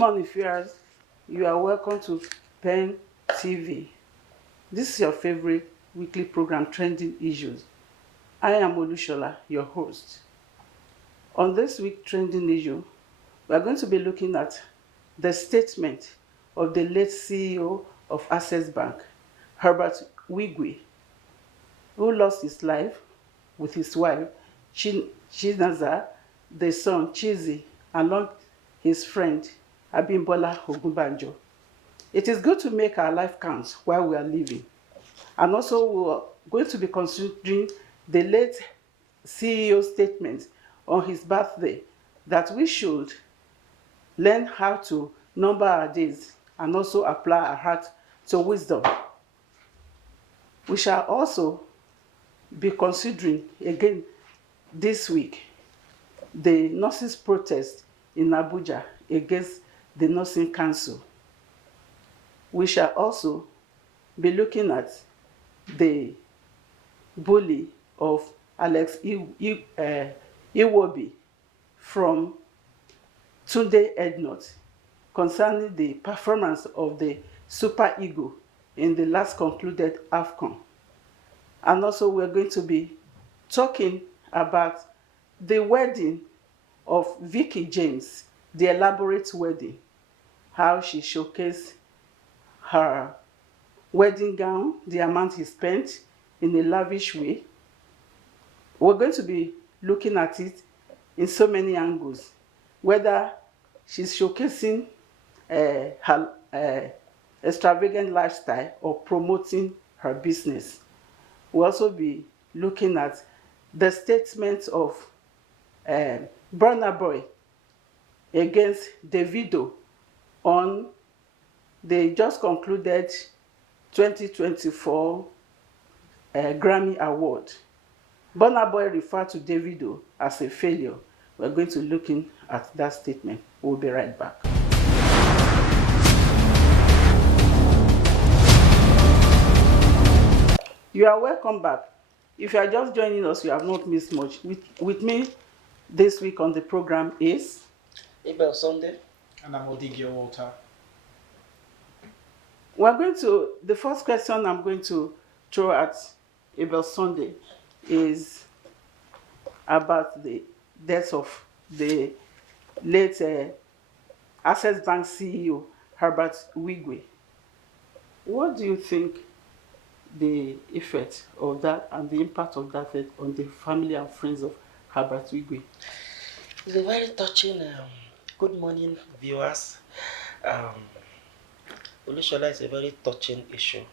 morning, viewers. You are welcome to Pen TV. This is your favorite weekly program, Trending Issues. I am Olushola, your host. On this week's Trending Issue, we are going to be looking at the statement of the late CEO of Access Bank, Herbert Wigwe, who lost his life with his wife, Chinaza, the son, Chizi, along his friend, Abimbola Ogunbanjo. It is good to make our life count while we are living. And also, we are going to be considering the late CEO statement on his birthday that we should learn how to number our days and also apply our heart to wisdom. We shall also be considering again this week the nurses' protest in Abuja against the Nursing Council. We shall also be looking at the bully of Alex Iwobi from Tunde Ednut concerning the performance of the Super Eagle in the last concluded AFCON. And also we're going to be talking about the wedding of Vicky James, the elaborate wedding, how she showcased her wedding gown, the amount he spent in a lavish way. We're going to be looking at it in so many angles, whether she's showcasing her extravagant lifestyle or promoting her business. We'll also be looking at the statement of Burna Boy against Davido on the just concluded 2024 Grammy Award. Burna Boy referred to Davido as a failure. We're going to look at that statement. We'll be right back. You are welcome back. If you are just joining us, you have not missed much. With me this week on the program is Abel Sunday. And I'm Odigio Walter. The first question I'm going to throw at Abel Sunday is about the death of the late Access Bank CEO, Herbert Wigwe. What do you think the effect of that and the impact of that on the family and friends of Herbert Wigwe? It's a very touching, good morning viewers. Olushola is a very touching issue.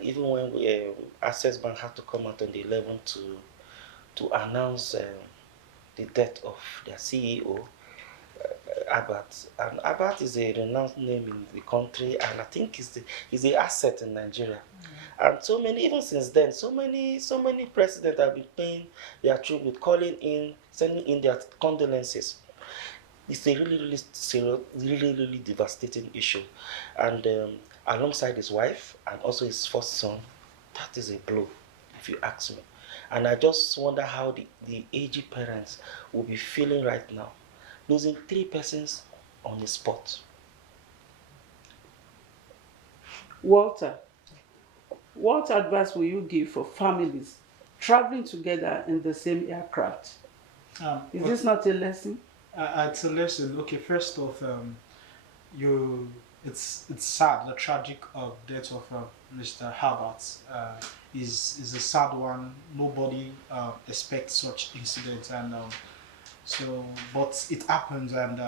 Even when Access Bank had to come out on the 11th to announce the death of their CEO, Albert. And Albert is a renowned name in the country, and I think he's the asset in Nigeria. And so many, even since then, so many presidents have been paying their tribute, sending in their condolences. It's a really devastating issue. And alongside his wife and also his first son, that is a blow, if you ask me. And I just wonder how the aged parents will be feeling right now, losing 3 persons on the spot. Walter, what advice will you give for families traveling together in the same aircraft? Is this not a lesson? It's a lesson. Okay, first off, it's sad. The tragic death of Mr. Herbert is a sad one. Nobody expects such incidents, and but it happens, and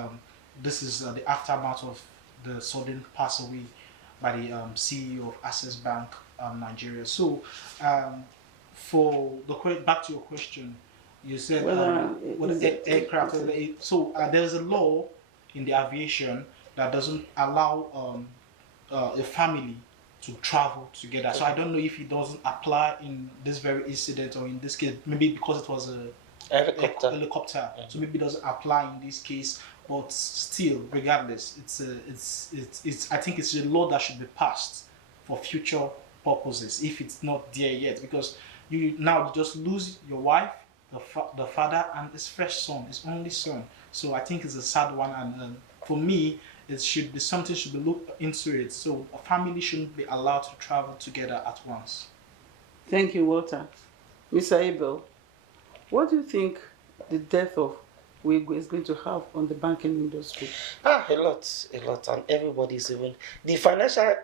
this is the aftermath of the sudden pass away by the CEO of Access Bank Nigeria. So, for back to your question, you said aircraft. So there's a law in the aviation that doesn't allow a family to travel together. Okay. So I don't know if it doesn't apply in this very incident, or in this case, maybe because it was a helicopter. So maybe it doesn't apply in this case. But still, regardless, it's I think it's a law that should be passed for future purposes if it's not there yet, because you just lose your wife, the father, and his first son, his only son. So I think it's a sad one, and for me, it should be something should be looked into it. So a family shouldn't be allowed to travel together at once. Thank you, Walter. Mr. Abel, what do you think the death of Wigwe is going to have on the banking industry? A lot, and everybody's even the financial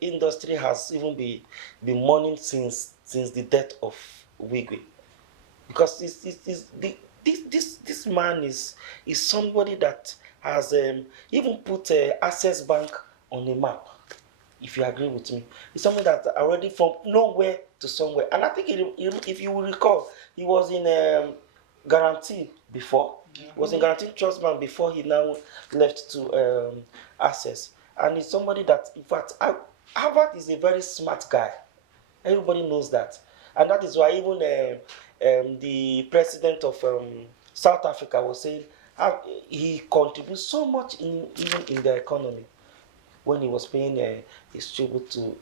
industry has even been mourning since the death of Wigwe, because this man is somebody that has even put Access Bank on the map. If you agree with me, it's something that already from nowhere to somewhere. And I think if you will recall, he was in Guarantee before. He was in Guarantee Trust Bank before he now left to Access. And he's somebody that, in fact, Harvard is a very smart guy. Everybody knows that. And that is why even the president of South Africa was saying he contributes so much even in the economy, when he was paying his tribute to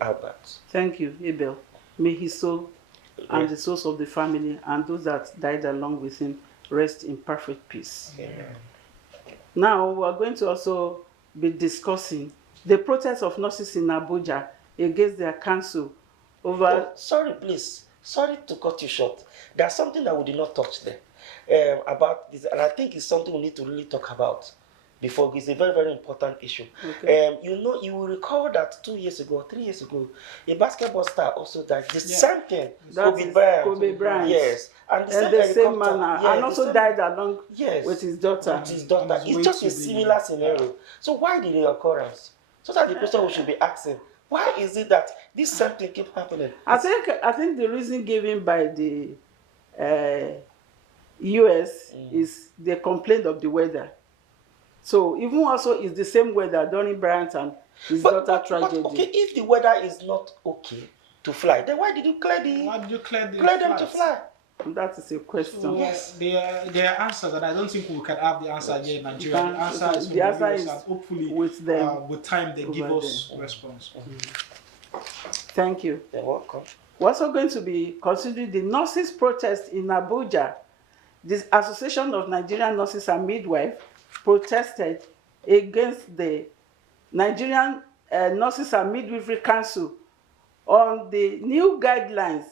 Albert. Thank you, Abel. May his soul and the souls of the family and those that died along with him rest in perfect peace. Amen. Now, we are going to also be discussing the protest of nurses in Abuja against their council over... Oh, sorry, please. Sorry to cut you short. There's something that we did not touch there about this, and I think it's something we need to really talk about before. It's a very, very important issue. Okay. You will recall that 2 years ago, 3 years ago, a basketball star also died. The same thing. Kobe Bryant. Yes. And the same manner. Yeah, and also died along yes, with his daughter. With his daughter. It's just a similar scenario. So why did the occurrence? So that the question we should be asking, why is it that this same thing keep happening? I think the reason given by the US is the complaint of the weather. So even also it's the same weather during Bryant and his daughter tragedy. But okay, if the weather is not okay to fly, then why did you clear them to fly? That is a question. So yes. There are answers, and I don't think we can have the answer here in Nigeria. The answer is, and hopefully with them. With time they give us response. Thank you. You're welcome. We're also going to be considering the nurses' protest in Abuja. The Association of Nigerian Nurses and Midwives protested against the Nigerian Nurses and Midwifery Council on the new guidelines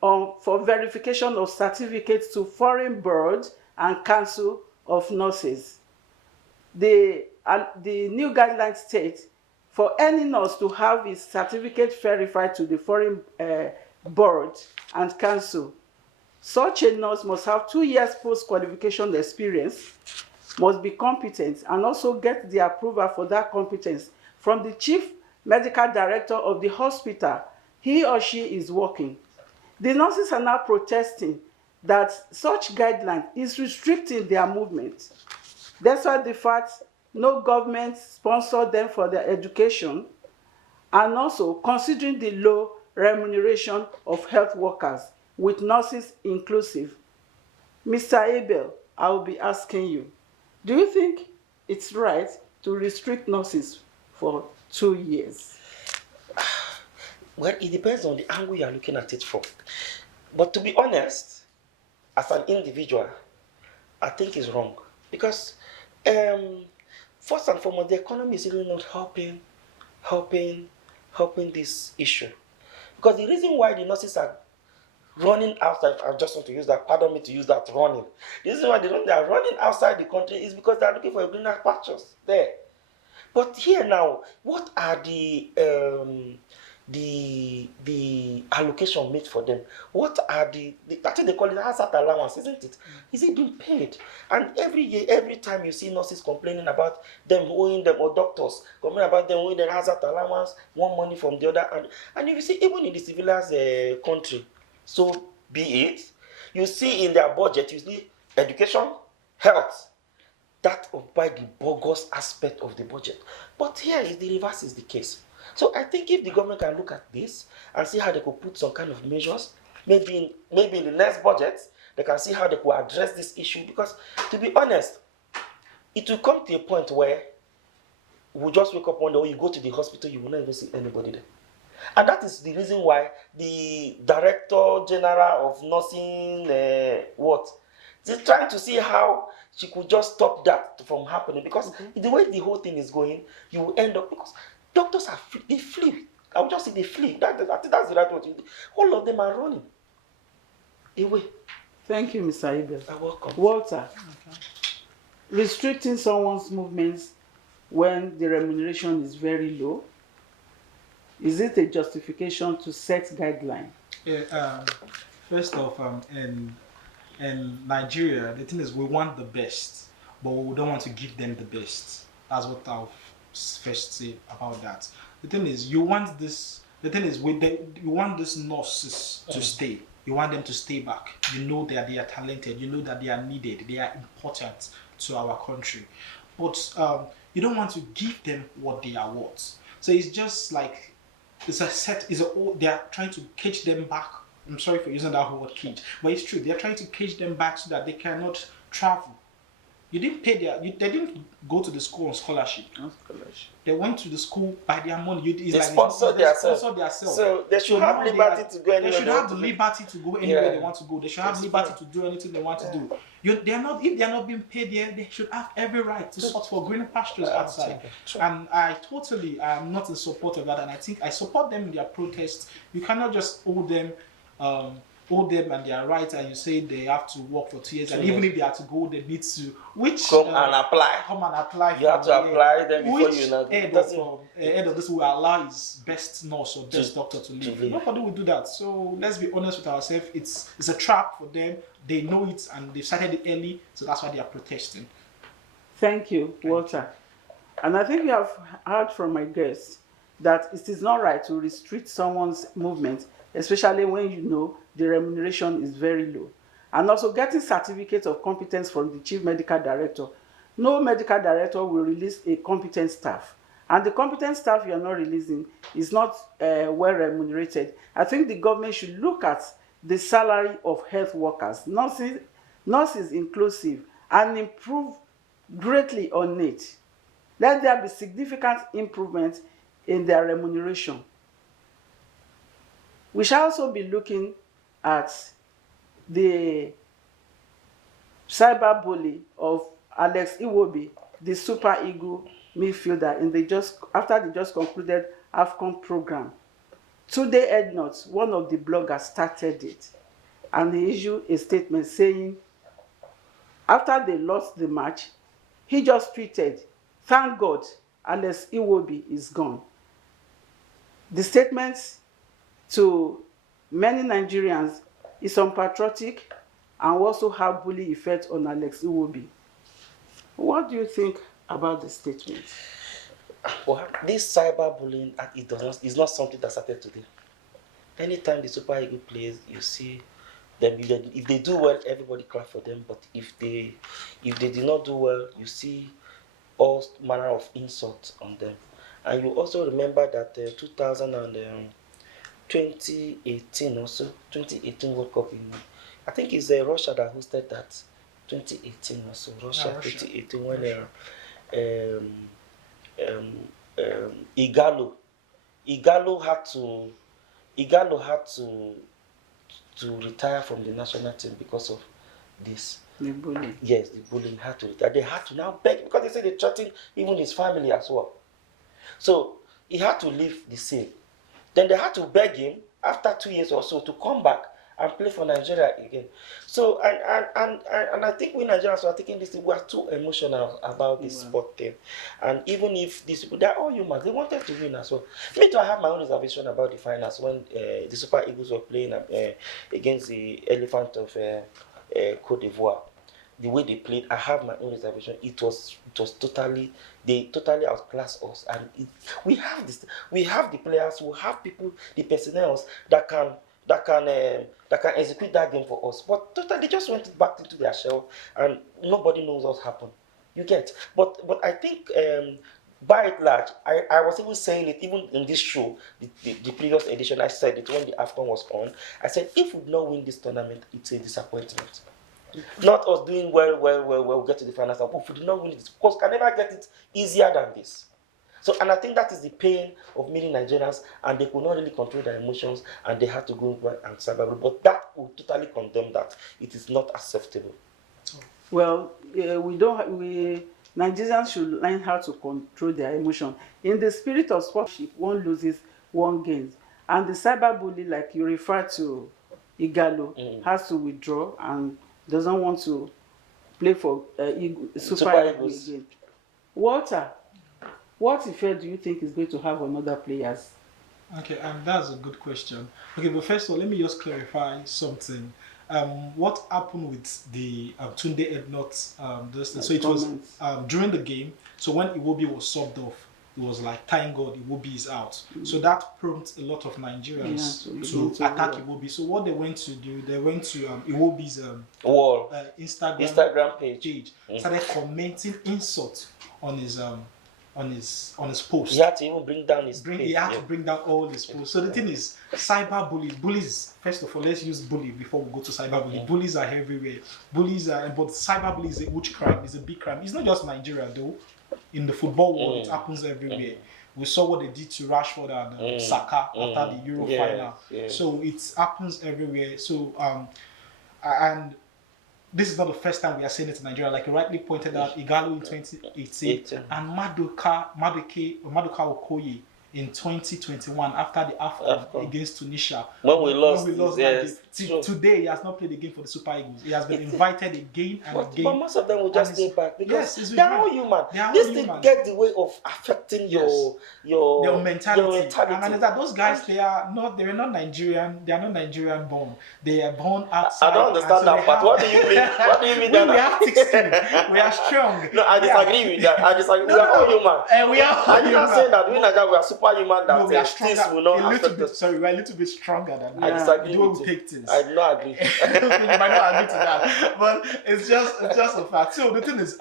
for verification of certificates to foreign boards and council of nurses. The new guidelines state for any nurse to have his certificate verified to the foreign board and council, such a nurse must have 2 years post-qualification experience, must be competent, and also get the approval for that competence from the chief medical director of the hospital he or she is working. The nurses are now protesting that such guideline is restricting their movement. Despite the fact no government sponsored them for their education, and also considering the low remuneration of health workers, with nurses inclusive. Mr. Abel, I will be asking you, do you think it's right to restrict nurses for 2 years? Well, it depends on the angle you are looking at it from. But to be honest, as an individual, I think it's wrong. Because first and foremost, the economy is really not helping this issue. Because the reason why the nurses are running outside, I just want to use that, pardon me to use that, running. The reason why they are running outside the country is because they are looking for greener pastures there. But here now, what are the allocation made for them? What are I think they call it hazard allowance, isn't it? Is it being paid? And every year, every time you see nurses complaining about them owing them, or doctors complaining about them owing their hazard allowance, one money from the other, and you see even in the civilized country, so be it, you see in their budget, you see education, health, that occupy the bogus aspect of the budget. But here is the reverse is the case. So I think if the government can look at this and see how they could put some kind of measures, maybe in the next budget, they can see how they could address this issue. Because to be honest, it will come to a point where we'll just wake up one day, or you go to the hospital, you will not even see anybody there. And that is the reason why the Director General of Nursing, they're trying to see how she could just stop that from happening, because the way the whole thing is going, you will end up, because doctors are they flee. I would just say they flee. I think that's the right word. All of them are running away. Thank you, Mr. Ibe. You're welcome. Walter, restricting someone's movements when the remuneration is very low, is it a justification to set guideline? Yeah, first off, in Nigeria, the thing is we want the best, but we don't want to give them the best. That's what I'll first say about that. The thing is, you want this. The thing is, you want these nurses to stay. You want them to stay back. You know that they are talented. You know that they are needed. They are important to our country, but you don't want to give them what they are worth. So it's just like they are trying to cage them back. I'm sorry for using that word cage, but it's true. They are trying to cage them back so that they cannot travel. You didn't pay they didn't go to the school on scholarship. No scholarship. They went to the school by their money. They sponsored themselves. So they should have liberty to go anywhere. They should have the liberty to go anywhere they want to go. They should have liberty to do anything they want to do. If they are not being paid there, they should have every right to sort for greener pastures outside. And I am not in support of that. And I think I support them in their protests. You cannot just hold them and their rights, and you say they have to work for 2 years, and even if they have to go, they need to come and apply. You have to apply them before you know. Head of this will allow his best nurse or best doctor to leave. Nobody will do that. So let's be honest with ourselves. It's a trap for them. They know it, and they started it early, so that's why they are protesting. Thank you, Walter. And I think you have heard from my guests that it is not right to restrict someone's movement, especially when you know the remuneration is very low. And also getting certificates of competence from the chief medical director. No medical director will release a competent staff. And the competent staff you are not releasing is not well remunerated. I think the government should look at the salary of health workers, nurses inclusive, and improve greatly on it. Let there be significant improvement in their remuneration. We shall also be looking at the cyberbully of Alex Iwobi, the Super Eagle midfielder, after the just concluded AFCON program. Today, Ednot, one of the bloggers, started it, and he issued a statement saying, after they lost the match, he just tweeted, "Thank God, Alex Iwobi is gone." The statement to many Nigerians is unpatriotic and also have bully effect on Alex Iwobi. What do you think about the statement? Well, this cyberbullying, is not something that started today. Anytime the Super Eagle plays, you see them. If they do well, everybody clap for them. But if they did not do well, you see all manner of insults on them. And you also remember that 2018 also, 2018 World Cup I think it's Russia that hosted that. 2018 also, Russia. 2018 when Igalo had to retire from the national team because of this. The bullying. Yes, the bullying had to retire. They had to now beg, because they said they threatened even his family as well. So he had to leave the scene. Then they had to beg him after 2 years or so to come back and play for Nigeria again. So and I think we Nigerians are taking this, we are too emotional about this sport thing. And even if these people, they're all humans, they wanted to win as well. Me too, I have my own reservation about the finals when the Super Eagles were playing against the Elephant of Cote d'Ivoire. The way they played, I have my own reservation. It was totally, they totally outclassed us, and we have the players, we have people, the personnel that can execute that game for us. But totally, they just went back into their shell, and nobody knows what happened. You get, but I think by and large, I was even saying it even in this show, the previous edition. I said it when the AFCON was on. I said if we do not win this tournament, it's a disappointment. Not us doing well, we'll get to the finals. If we do not win it, because we can never get it easier than this. So, and I think that is the pain of many Nigerians, and they could not really control their emotions, and they had to go back and cyber. But that will totally condemn that. It is not acceptable. Well, we don't. We Nigerians should learn how to control their emotion. In the spirit of sportsmanship, one loses, one gains, and the cyberbully, like you refer to, Igalo, has to withdraw and doesn't want to play for Super Super Eagles Eagles. again. Walter, what effect do you think is going to have on other players? Okay, that's a good question. Okay, but first of all, let me just clarify something. What happened with the Tunde Ednot this thing? So it was Comments. during the game. So when Iwobi was subbed off, it was like, thank God Iwobi is out. So that prompted a lot of Nigerians Yeah, to to attack war. Iwobi. So what they went to do, they went to Iwobi's Wall. Instagram Page. page, started commenting insults on his post. He had to even bring down his page. He had to bring down all his posts. So the thing is, bullies. First of all, let's use bully before we go to cyberbullying. Bullies are everywhere. But cyberbullying is a huge crime. It's a big crime. It's not just Nigeria though. In the football world, it happens everywhere. We saw what they did to Rashford and Saka after the Euro final. So it happens everywhere. So and this is not the first time we are seeing it in Nigeria. Like you rightly pointed out, Igalo in 2018 and Maduka Okoye in 2021 after the AFCON against Tunisia. When we lost that game. Today, he has not played again for the Super Eagles. He has been invited again and again. But most of them will just stay back because yes, they are all human. This thing get the way of affecting your mentality. And that those guys, they're not Nigerian. They are not Nigerian born. They are born outside. I don't understand that part. What do you mean? What do you mean? We have thick skin. We are strong. No, I disagree with that. I disagree. We are all human. We are all human. I'm not saying that we Nigeria we are superhuman. That we are stronger. This will not affect us. Sorry, we're a little bit stronger than I disagree with you. Take things. I do not agree. You might not agree to that, but it's just a fact. So the thing is,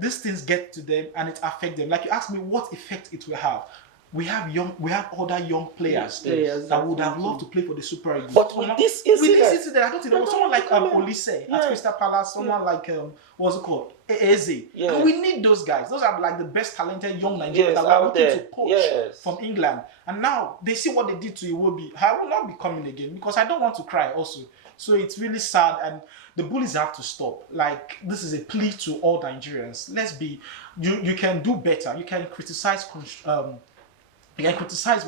these things get to them and it affects them. Like you asked me, what effect it will have. We have other young players that would have loved to play for the Super Eagles. But with this incident, I don't think there was someone like Olise at Crystal Palace, someone like what's it called? Eze. Yeah. And we need those guys. Those are like the best talented young Nigerians that we're looking to coach from England. And now they see what they did to Iwobi. I will not be coming again because I don't want to cry also. So it's really sad and the bullies have to stop. Like this is a plea to all Nigerians. Let's be you can do better. You can criticize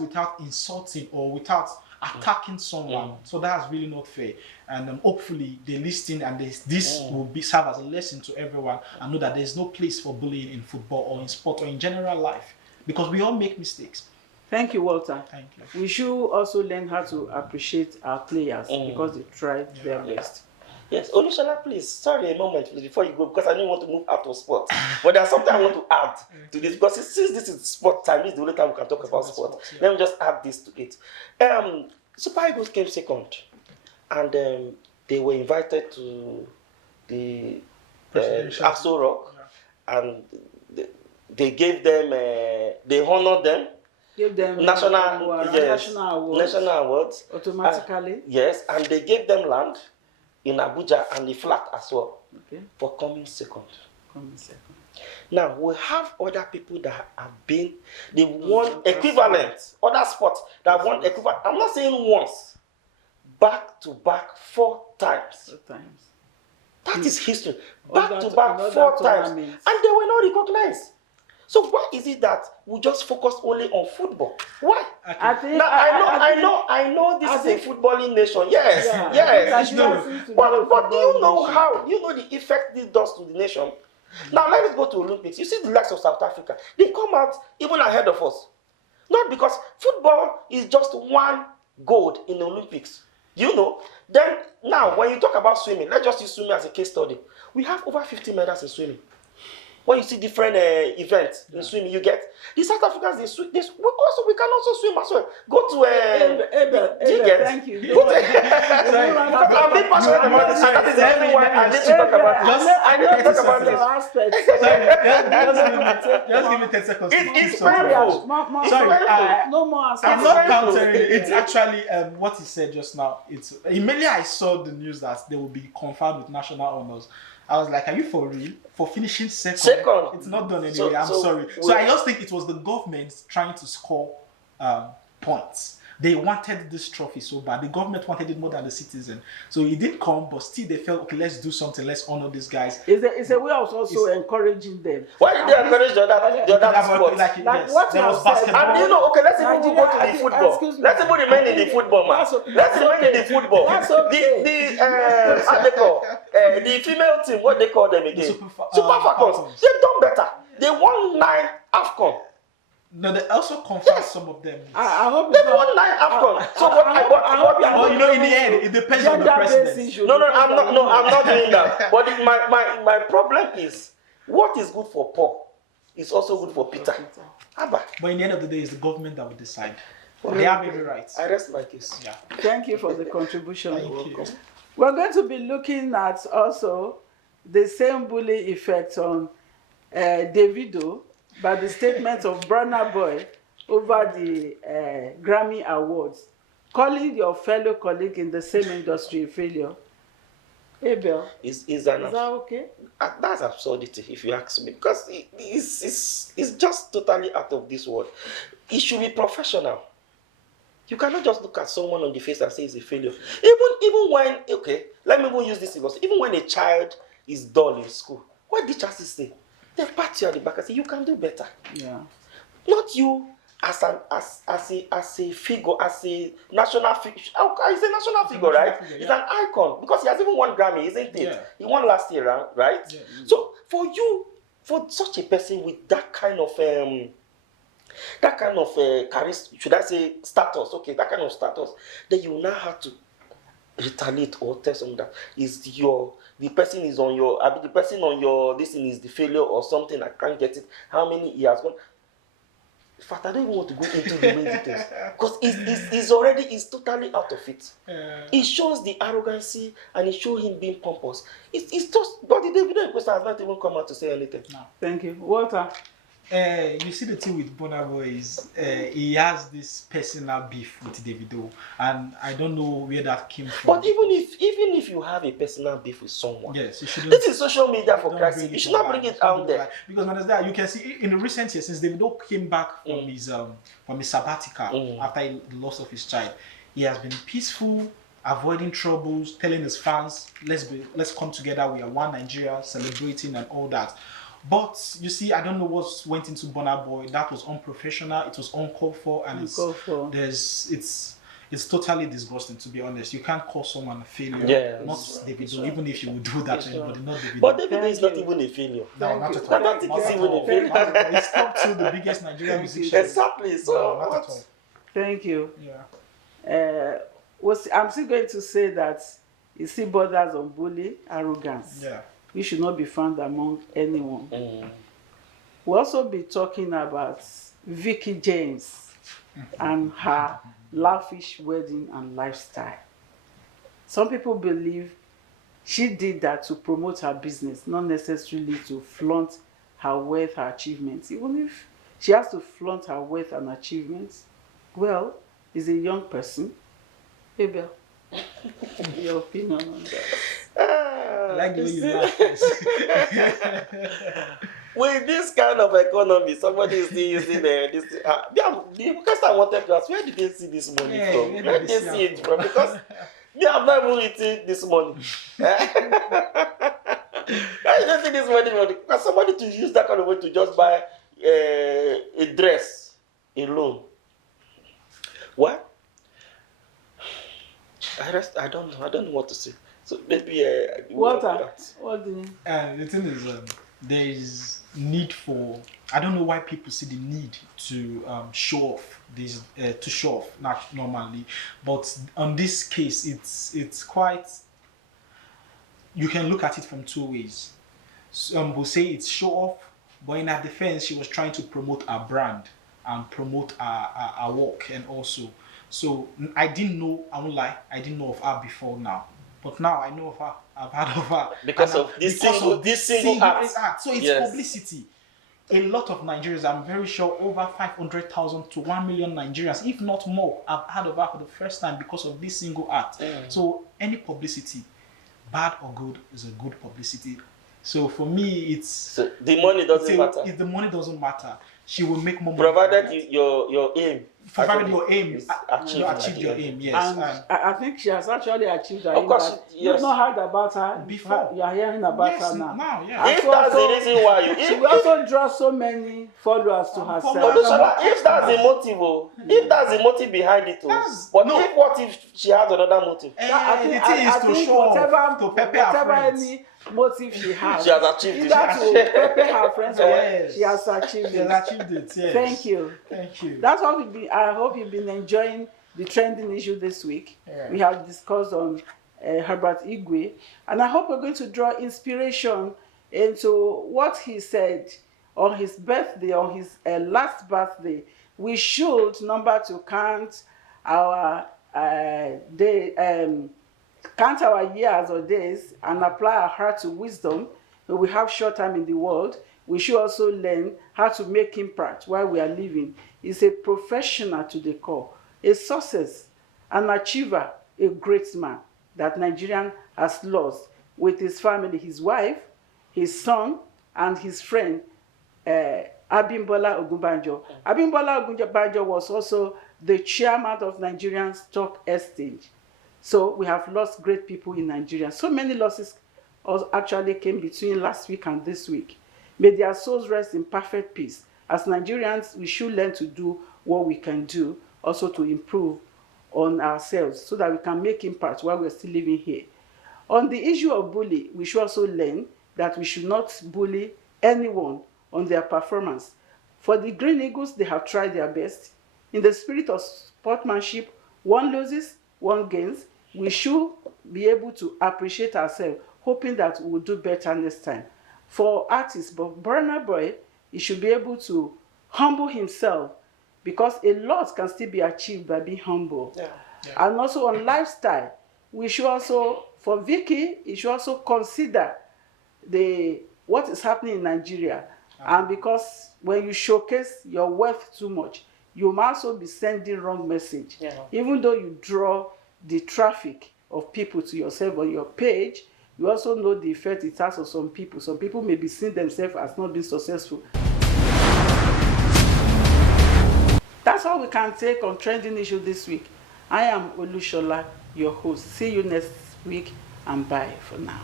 without insulting or without attacking someone. So that's really not fair. And hopefully they listen and this will serve as a lesson to everyone and know that there's no place for bullying in football or in sport or in general life because we all make mistakes. Thank you, Walter. Thank you. We should also learn how to appreciate our players because they tried their best. Yes, Olushola, please. Sorry, a moment please, before you go, because I don't want to move out of sport. But there's something I want to add to this because since this is sport time, this is the only time we can talk about sport. Let me just add this to it. Super Eagles came second, and they were invited to the Aso Rock, and they gave them, they honored them. Give them national awards automatically. Yes, and they gave them land in Abuja and the flat as well for coming second. Now we have other people that have they won equivalent, other sports that have won equivalent. I'm not saying once, back to back 4 times. That is history. Back to back 4 times, and they were not recognized. So why is it that we just focus only on football? Why? I know this is a footballing nation. Yes. But do you know how? You know the effect this does to the nation. Now let us go to Olympics. You see the likes of South Africa. They come out even ahead of us. Not because football is just 1 gold in the Olympics. You know. Then now when you talk about swimming, let's just use swimming as a case study. We have over 50 medals in swimming. When you see different events in swimming, you get the South Africans. We can also swim as well. Go to thank you. I'm being passionate about this. That is everyone I need to talk about. I need to talk about this. Just give me 10 seconds. It's painful. Sorry, no more answers. I'm not countering it. It's actually what he said just now. It's immediately I saw the news that they will be conferred with national honors. I was like, are you for real? For finishing second? It's not done anyway. I'm sorry. So I just think it was the government trying to score points. They wanted this trophy so bad. The government wanted it more than the citizen. So it did come, but still they felt, okay, let's do something. Let's honor these guys. It's a way of also encouraging them. Why did they encourage the other sports? Like, Like yes, what there you was have said. basketball. And okay, let's even go to the Nigeria, football. excuse me. Let's even remain in the football, man. Let's remain in the football. That's okay. The how they call the female team, what they call them again? Super Falcons. Falcons. They've done better. They won 9 AFCON. No, they also confirmed some of them. I hope They won 9 AFCON. So what? In the end, it depends on the president. No, I'm not doing that. But my problem is, what is good for Paul is also good for Peter. Abba. But in the end of the day, it's the government that will decide. They have every right. I rest my case. Yeah. Thank you for the contribution. Thank you. We're going to be looking at also the same bully effect on Davido by the statement of Burna Boy over the Grammy Awards, calling your fellow colleague in the same industry a failure. Abel, is that okay? That's absurdity, if you ask me, because it's just totally out of this world. It should be professional. You cannot just look at someone on the face and say it's a failure. Even when, okay, let me even use this illustration. Even when a child is dull in school, what did teachers say? They pat you at the back and say, you can do better. Yeah. Not you as a figure, as a national figure. He's a national figure, right? Figure, yeah. He's an icon because he has even won Grammy, isn't it? Yeah. He won last year, right? Yeah. So for such a person with that kind of charisma, should I say status? Okay, that kind of status, then you now have to retaliate or tell someone that the person on your this thing is the failure or something. I can't get it. How many he has gone? In fact, I don't even want to go into the main details because it's totally out of it. It shows the arrogancy and it shows him being pompous. It's just, but the Davido question has not even come out to say anything. No. Thank you. Walter? You see the thing with Burna Boy is he has this personal beef with Davido, and I don't know where that came from. But even if you have a personal beef with someone, yes, you shouldn't. This is social media for Christ's sake. You should not bring it out there. Because man, that you can see in the recent years since Davido came back from his sabbatical after the loss of his child, he has been peaceful, avoiding troubles, telling his fans, let's come together. We are one Nigeria, celebrating and all that. But you see, I don't know what went into Burna Boy. That was unprofessional. It was uncalled for, and it's totally disgusting, to be honest. You can't call someone a failure. Yeah, not Davido, even if you would do that to anybody, not Davido. But Davido is not even a failure. No, not at I all. don't think he's even a failure. He's top to the biggest Nigerian musicians. Exactly. So No, not at all. Thank you. Yeah. I'm still going to say that you see borders on bully, arrogance. Yeah. You should not be found among anyone. We'll also be talking about Vicky James and her lavish wedding and lifestyle. Some people believe she did that to promote her business, not necessarily to flaunt her wealth, her achievements. Even if she has to flaunt her wealth and achievements, well, is a young person. Abel, your opinion on that? I like the way you laugh. With this kind of economy, somebody is still using this. The question I wanted to ask, where did they see this money from? Where did they see it from? Because me, I've not even eaten this money. Where did they see this money from? Because somebody to use that kind of way to just buy a dress alone. What? I don't know what to say. So maybe Walter, what do you? The thing is, there is need for. I don't know why people see the need to show off this to show off, not normally, but on this case, it's quite. You can look at it from two ways. Some will say it's show off, but in her defense, she was trying to promote her brand and promote her work, and also. So I didn't know. I won't lie. I didn't know of her before now. But now I know of her. I've heard of her because of this single act. So it's publicity. A lot of Nigerians, I'm very sure, over 500,000 to 1 million Nigerians, if not more, have heard of her for the first time because of this single act. So any publicity, bad or good, is a good publicity. So for me, the money doesn't matter. If the money doesn't matter, she will make more money. Provided your aim fulfilling your aim. It's You achieved achieved your aim, yes. And I think she has actually achieved her Of aim. course, That yes. You've not heard about her Before. You are hearing about Yes, her now. now, yeah. And If so that's the also, reason why you, she will also draw so many followers to herself. followers. Olusola, if that's the motive, if that's the motive behind it, but if what if she has another motive? I The think, thing is I to think show whatever, off, to pepper her whatever friends. any motive she has, She has achieved it. either to pepper her friends or Yes. she has achieved She it. has achieved it, yes. Thank you. Thank you. That's what we've been. I hope you've been enjoying the trending issue this week. Yeah. We have discussed on Herbert Igwe, and I hope we're going to draw inspiration into what he said on his birthday, on his last birthday. We should number to count our count our years or days and apply our heart to wisdom. We have short time in the world. We should also learn how to make impact while we are living. He's a professional to the core, a success, an achiever, a great man that Nigerian has lost with his family, his wife, his son, and his friend, Abimbola Ogunbanjo. Abimbola Ogunbanjo was also the chairman of Nigerian Stock Exchange. So we have lost great people in Nigeria. So many losses actually came between last week and this week. May their souls rest in perfect peace. As Nigerians, we should learn to do what we can do, also to improve on ourselves so that we can make impact while we're still living here. On the issue of bullying, we should also learn that we should not bully anyone on their performance. For the Green Eagles, they have tried their best. In the spirit of sportsmanship, one loses, one gains. We should be able to appreciate ourselves, hoping that we will do better next time. For artists, but Burna Boy, he should be able to humble himself because a lot can still be achieved by being humble. Yeah. Yeah. And also on lifestyle, we should also, for Vicky, he should also consider what is happening in Nigeria. And because when you showcase your wealth too much, you might also be sending wrong message. Yeah. Even though you draw the traffic of people to yourself on your page, you also know the effect it has on some people. Some people may be seeing themselves as not being successful. That's all we can take on trending issue this week. I am Olushola, your host. See you next week and bye for now.